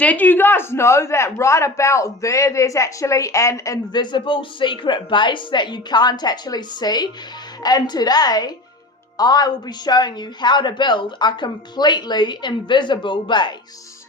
Did you guys know that right about there's actually an invisible secret base that you can't actually see? And today, I will be showing you how to build a completely invisible base.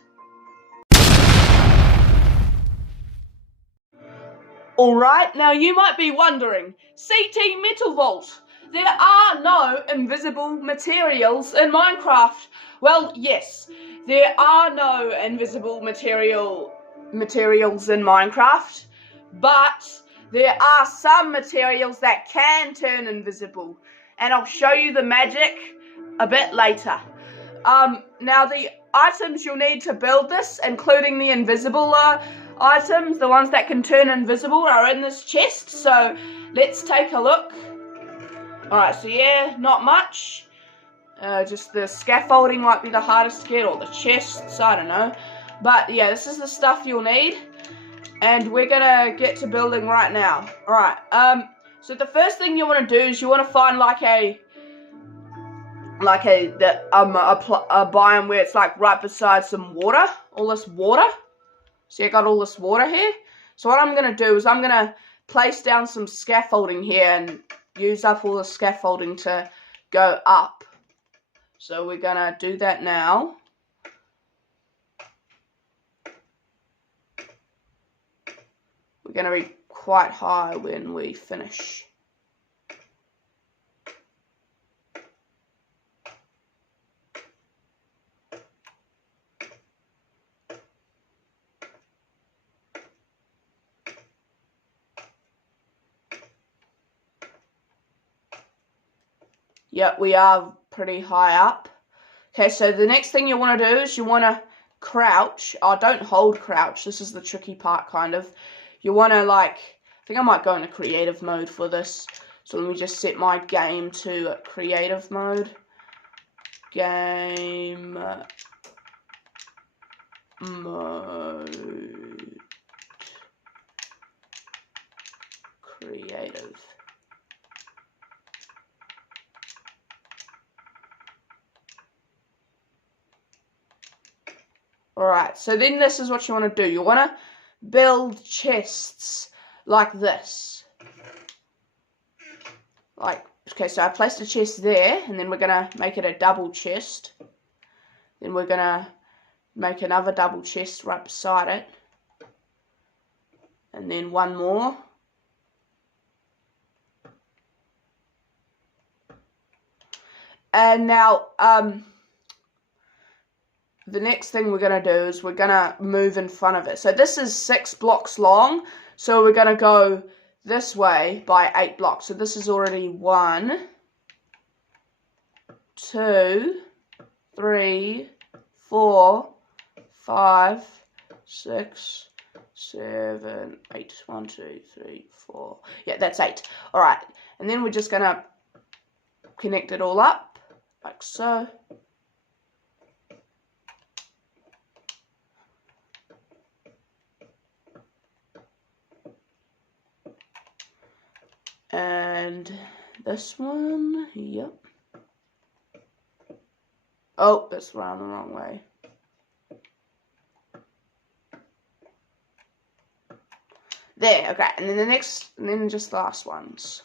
Alright, now you might be wondering, CT Metal Vault, there are no invisible materials in Minecraft. Well, yes, there are no invisible materials in Minecraft, but there are some materials that can turn invisible, and I'll show you the magic a bit later. Now the items you'll need to build this, including the invisible items, the ones that can turn invisible, are in this chest, so let's take a look. Alright, so yeah, not much. Just the scaffolding might be the hardest to get, or the chests, I don't know. But yeah, this is the stuff you'll need, and we're gonna get to building right now. Alright, so the first thing you want to do is you want to find like a biome where it's like right beside some water, all this water. See, I got all this water here. So what I'm going to do is I'm going to place down some scaffolding here and use up all the scaffolding to go up. So we're going to do that now. We're going to be quite high when we finish. Yep, we are pretty high up. Okay, so the next thing you want to do is you want to crouch. Oh, don't hold crouch. This is the tricky part, kind of. You want to, like, I think I might go into creative mode for this. So let me just set my game to creative mode. Game mode. Creative. Alright, so then this is what you want to do. You want to build chests like this. Okay, so I placed a chest there, and then we're going to make it a double chest. Then we're going to make another double chest right beside it. And then one more. And now, the next thing we're going to do is we're going to move in front of it. So this is 6 blocks long. So we're going to go this way by 8 blocks. So this is already 1, 2, 3, 4, 5, 6, 7, 8. 1, 2, 3, 4. Yeah, that's 8. Alright. And then we're just going to connect it all up like so. And this one, yep. Oh, that's round the wrong way. There, okay. And then the next, and then just the last ones.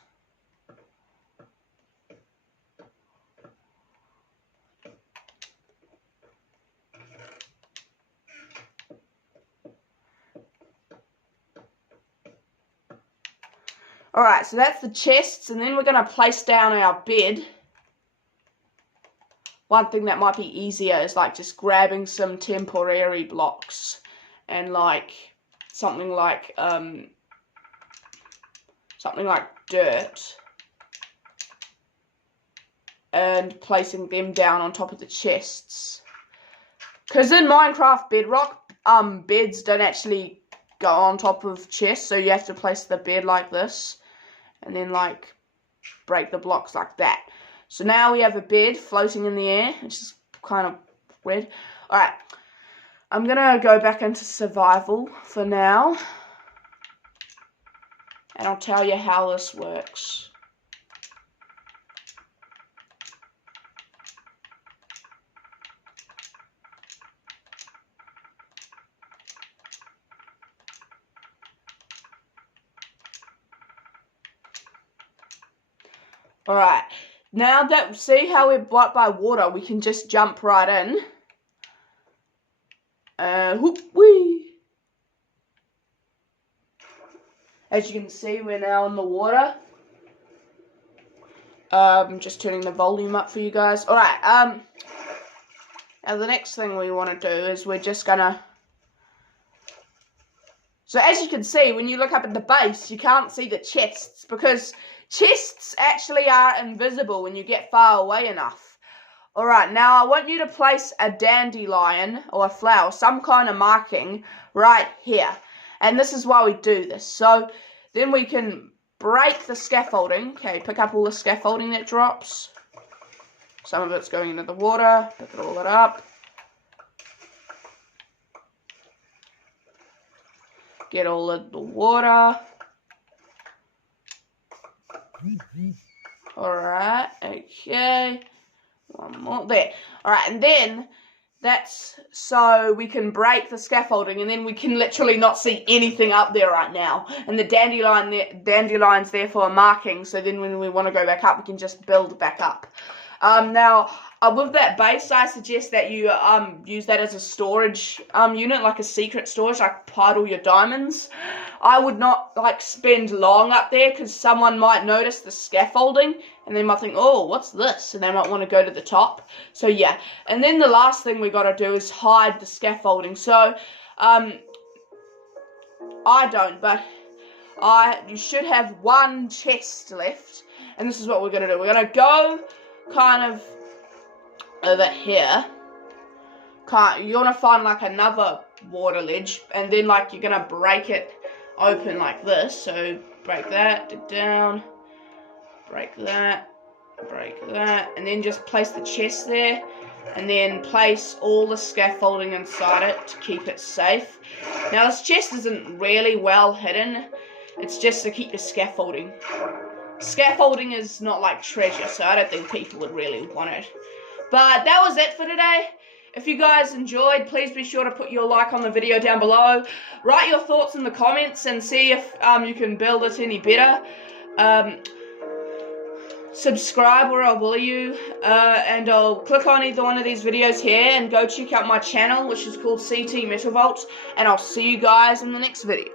Alright, so that's the chests, and then we're going to place down our bed. One thing that might be easier is like just grabbing some temporary blocks and like something like dirt and placing them down on top of the chests. Because in Minecraft Bedrock, beds don't actually go on top of chests, so you have to place the bed like this. And then, like, break the blocks like that. So now we have a bed floating in the air. It's just kind of weird. Alright. I'm going to go back into survival for now. And I'll tell you how this works. Alright, now that, see how we're blocked by water, we can just jump right in. Whoop-wee. As you can see, we're now in the water. Just turning the volume up for you guys. Alright, now the next thing we want to do is we're just gonna... So as you can see, when you look up at the base, you can't see the chests, because chests actually are invisible when you get far away enough. Alright, now I want you to place a dandelion, or a flower, some kind of marking, right here. And this is why we do this. So then we can break the scaffolding. Okay, pick up all the scaffolding that drops. Some of it's going into the water. Pick it all up. Get all of the water. Alright, okay. One more there. Alright, and then that's so we can break the scaffolding, and then we can literally not see anything up there right now. And the dandelion's there for a marking, so then when we want to go back up, we can just build back up. Now, with that base, I suggest that you use that as a storage unit, like a secret storage, like hide all your diamonds. I would not spend long up there, because someone might notice the scaffolding and they might think, oh, what's this? And they might want to go to the top. So yeah, and then the last thing we got to do is hide the scaffolding. So I don't, but you should have one chest left, and this is what we're going to do. We're going to go kind of over here. You're going to find another water ledge, and then you're going to break it open like this. So break that, dig down, break that, and then just place the chest there, and then place all the scaffolding inside it to keep it safe. Now this chest isn't really well hidden, it's just to keep the scaffolding. Scaffolding is not like treasure, so I don't think people would really want it. But that was it for today. If you guys enjoyed, please be sure to put your like on the video down below. Write your thoughts in the comments and see if you can build it any better. Subscribe or I'll bully you. And I'll click on either one of these videos here and go check out my channel, which is called CT Metal Vault. And I'll see you guys in the next video.